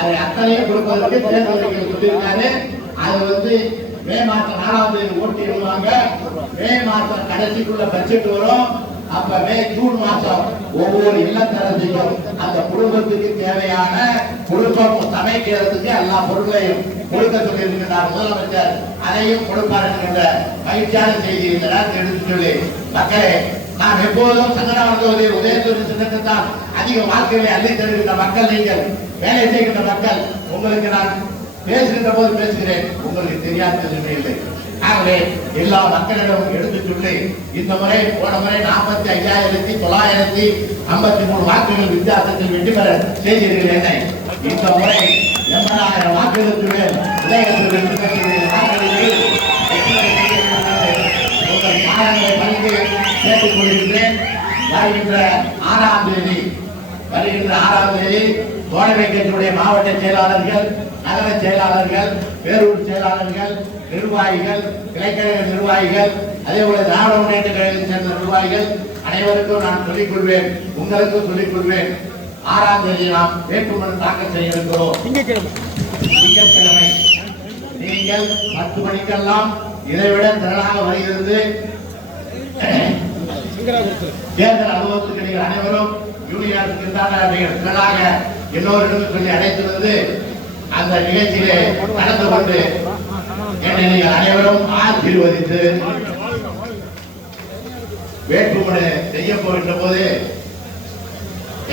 அதை அத்தனையும் கொடுப்பதற்கு தேர்தல் சொல்லியிருக்காரு. அது மே மாசம் 4ஆம் தேதி ஓட்டி விடுவாங்க. மே மாசம் கடைசிக்குள்ள பட்ஜெட் வரும். அப்ப ஜூன் மாசம் ஒவ்வொரு இல்லத்தரசிக்கும் அந்த குடும்பத்துக்கு தேவையான குடும்பம் சமைக்கிறதுக்கு எல்லா பொருட்களையும் கொடுக்க சொல்லியிருக்கிறார் முதலமைச்சர். அதையும் கொடுப்பார் என்கின்ற மகிழ்ச்சியான செய்தி இந்த நேரத்தில் எடுத்து சொல்லி, மக்களே, நாம் எப்போதும் சங்கராமந்தோதி உதயசூரிய சின்னத்தான் அதிக வாழ்க்கையை அள்ளி தருகின்ற மக்கள், நீங்கள் வேலை செய்கின்ற மக்கள். உங்களுக்கு நான் பேசுகின்ற போது பேசுகிறேன், உங்களுக்கு தெரியாத எதுவுமே இல்லை. ஆகவே எல்லா மக்களிடமும் எடுத்து சொல்லி, இந்த முறை போன முறை 45,953 வாக்குகள் வித்தியாசத்தில் வெற்றி பெற செய்திருக்கிறேன். இந்த முறை 80,000 வாக்குகளுக்கு மேல் உங்கள் மாணவர்களை பணிக்கு கேட்டுக் கொண்டிருக்கிறேன். வருகின்ற 6ஆம் தேதி தோழமை கட்சியுடைய மாவட்ட செயலாளர்கள், நகர செயலாளர்கள், பேரூர் செயலாளர்கள், நிர்வாகிகள், கிளைக்கழக நிர்வாகிகள், அதே போல திராவிட முன்னேற்ற கழகத்தை சேர்ந்த நிர்வாகிகள் அனைவருக்கும் நான் சொல்லிக் கொள்வேன், உங்களுக்கும் சொல்லிக் கொள்வேன். 6ஆம் தேதி நாம் வேட்புமனு தாக்கல் செய்ய இருக்கிறோம். திங்கட்கிழமை நீங்கள் 10 மணிக்கெல்லாம் இதைவிட திரளாக வருகிறது. தேர்தல் அலுவலகத்துக்கு நீங்கள் அனைவரும் யூனியன் திரளாக எல்லோரிடம் சொல்லி அழைத்து வந்து அந்த நிகழ்ச்சியிலே கலந்து கொண்டு என்னை நீங்கள் அனைவரும் ஆசீர்வதித்து வேட்புமனு செய்ய போகின்ற போது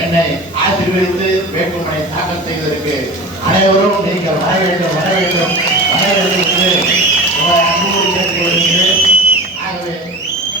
என்னை ஆசீர்வதித்து வேட்புமனை தாக்கல் செய்வதற்கு அனைவரும் நீங்கள் வர வேண்டும் என்று அன்போடு கேட்டுக்கொள்கிறேன்.